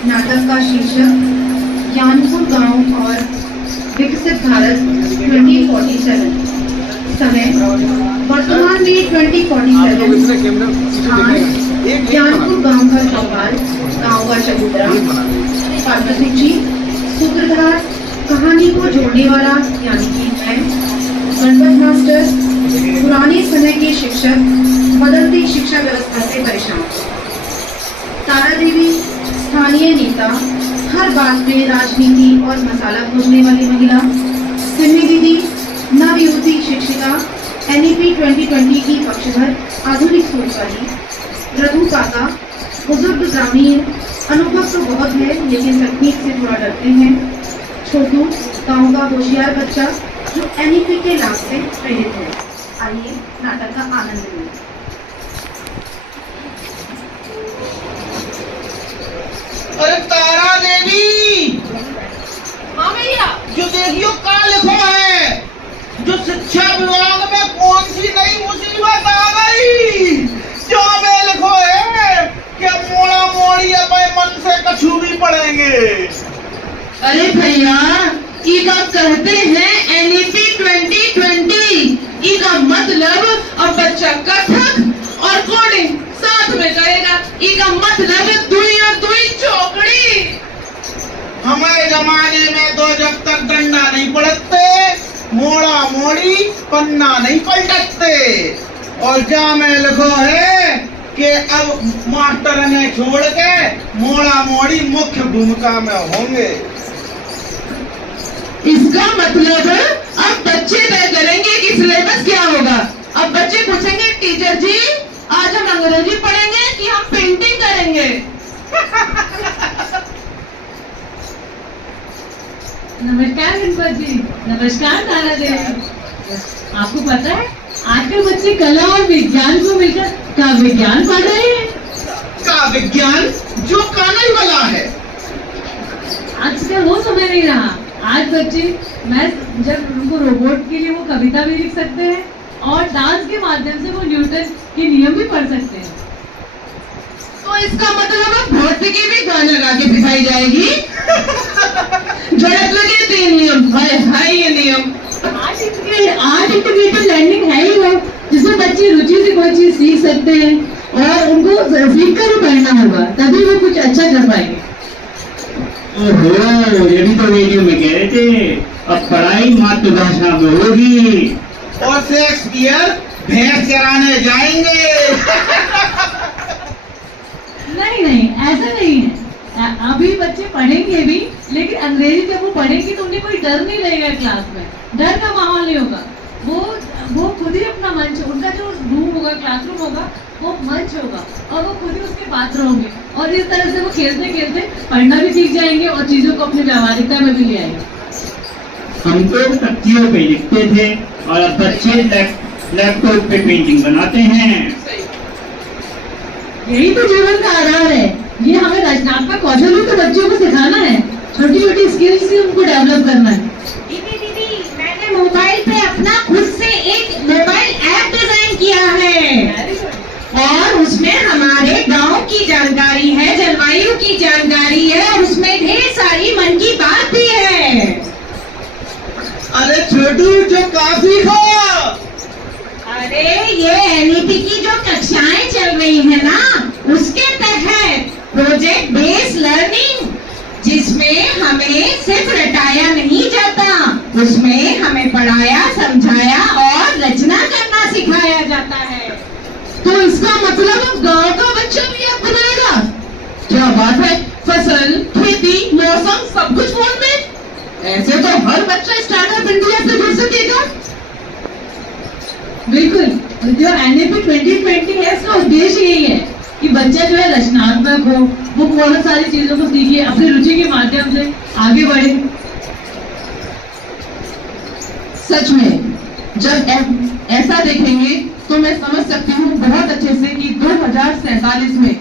नाटक का शीर्षक ज्ञानपुर गांव और विकसित भारत 2047। समय वर्तमान में 2047। ज्ञानपुर गांव का चौपाल, गांव का चबूतरा, पाठ्यसूची, सूत्रधार, कहानी को जोड़ने वाला यानी कि मैं, गणपत मास्टर, पुराने समय के शिक्षक, बदलती शिक्षा व्यवस्था से परेशान, तारा देवी, स्थानीय नेता, हर बात में राजनीति और मसाला खोजने वाली महिला, सिमी दीदी, नवयुवती शिक्षिका, NEP 2020 की पक्षधर, आधुनिक सोच वाली, रघु काका, बुजुर्ग ग्रामीण, अनुभव तो बहुत है लेकिन तकनीक से थोड़ा डरते हैं, छोटू, गांव का होशियार बच्चा जो NEP के लाभ से प्रेरित है। आइए नाटक का आनंद लें। अरे तारा देवी, हाँ भैया, जो देखियो क्या लिखो है, जो शिक्षा विभाग में कौन सी नई मुसीबत आ गई, जो में लिखो है कि मोड़ा मोड़ी अपने मन से कछु भी पढ़ेंगे। अरे भैया, इका कहते हैं NEP 2020, इका मतलब अब बच्चा कथक और कोडिंग साथ में करेगा, इका मतलब दुई और दुई चौकड़ी। हमारे जमाने में तो जब तक डंडा नहीं पड़ते, मोड़ा मोड़ी पन्ना नहीं पलटते, और जा में लिखो है कि अब मास्टर ने छोड़ के मोड़ा मोड़ी मुख्य भूमिका में होंगे। इसका मतलब अब बच्चे तय करेंगे कि सिलेबस क्या होगा। अब बच्चे पूछेंगे टीचर जी आज हम अंग्रेजी पढ़ेंगे कि हम पेंटिंग करेंगे। नमस्कार गणपत जी। नमस्कार तारा देवी। आपको पता है आजकल बच्चे कला और विज्ञान को मिलकर का विज्ञान पढ़ रहे हैं। का विज्ञान जो कानून वाला है। आजकल वो समय नहीं रहा। आज बच्चे जब उनको रोबोट के लिए वो कविता भी लिख सकते हैं और डांस के माध्यम से वो न्यूटन के नियम भी पढ़ सकते हैं। तो इसका मतलब अब भौतिकी भी गाना गा के सिखाई जाएगी। जड़त लगे 3 नियम, हाय ये नियम। आर्ट इंटीग्रेटेड लर्निंग है ही वो, जिसमें बच्चे रुचि से कोई चीज सीख सकते हैं और उनको सीख कर ही पढ़ना होगा, तभी वो कुछ अच्छा कर पाएंगे। ओहो, ये भी तो रेडियो में कह रहे थे अब पढ़ाई मातृभाषा में होगी और शेक्सपियर भैंस चराने जाएंगे। नहीं, ऐसा नहीं है। अभी बच्चे पढ़ेंगे भी, लेकिन अंग्रेजी जब वो पढ़ेंगे तो उन्हें कोई डर नहीं लगेगा क्लास में, डर का माहौल नहीं होगा। वो खुद ही अपना मंच, उनका जो रूम होगा, क्लासरूम होगा, वो मंच होगा और वो खुद ही उसके पात्र होंगे और इस तरह से वो खेलते खेलते पढ़ना भी सीख जाएंगे और चीजों को अपनी व्यावहारिकता में भी ले आएंगे। हम तो तख्तियों पे लिखते थे और अब बच्चे लैपटॉप पे पेंटिंग बनाते हैं। यही तो जीवन का आधार है। ये हमें रचनात्मक कौशल भी तो बच्चों को सिखाना है, छोटी छोटी स्किल्स से उनको डेवलप करना है। दीदी, मैंने मोबाइल पे अपना खुद से एक मोबाइल ऐप डिजाइन किया है और उसमें हमारे गांव की जानकारी है, जलवायु की जानकारी है और उसमें ढेर सारी मन की बात भी है। अरे छोटू, जो काफी हो। अरे ये NEP की जो कक्षाएं चल रही है ना, उसके तहत प्रोजेक्ट बेस्ड लर्निंग, जिसमें हमें सिर्फ रटाया नहीं जाता, उसमें हमें पढ़ाया, समझाया और रचना करना सिखाया जाता है। तो इसका मतलब अब गांव का बच्चा भी अब बनाएगा। क्या बात है, फसल, खेती, मौसम सब कुछ फोन में। ऐसे तो हर बच्चा स्टार्टअप इंडिया से जुड़ सकेगा। बिल्कुल, जो NEP 2020 है इसका उद्देश्य यही है कि बच्चा जो है रचनात्मक हो, वो बहुत सारी चीजों को सीखे, अपनी रुचि के माध्यम से आगे बढ़े। सच में जब ऐसा देखेंगे तो मैं समझ सकती हूँ बहुत अच्छे से कि 2047 में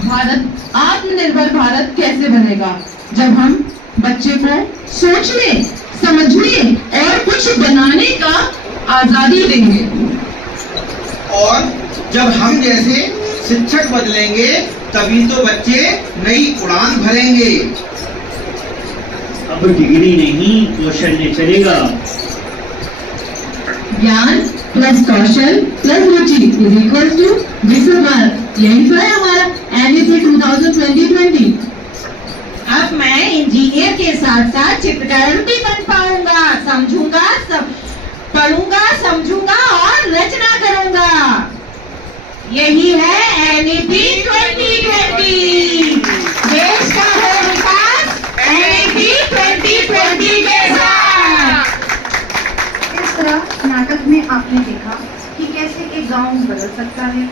भारत आत्मनिर्भर भारत कैसे बनेगा, जब हम बच्चे को सोचने, समझने और कुछ बनाने का आजादी देंगे। और जब हम जैसे शिक्षक बदलेंगे तभी तो बच्चे नई उड़ान भरेंगे। अब डिग्री नहीं कौशल्य चलेगा। ज्ञान प्लस कौशल प्लस रुचि इज इक्वल टू विश्वभारत। यही तो है हमारा NEP 2020। अब मैं इंजीनियर के साथ साथ चित्रकार भी बन पाऊंगा, समझूंगा, सब पढ़ूंगा, समझूंगा और रचना करूंगा। यही है NEP 2020। देश का हो विकास NEP 2020 के साथ। इस तरह नाटक में आपने देखा कि कैसे एक गांव बदल सकता है।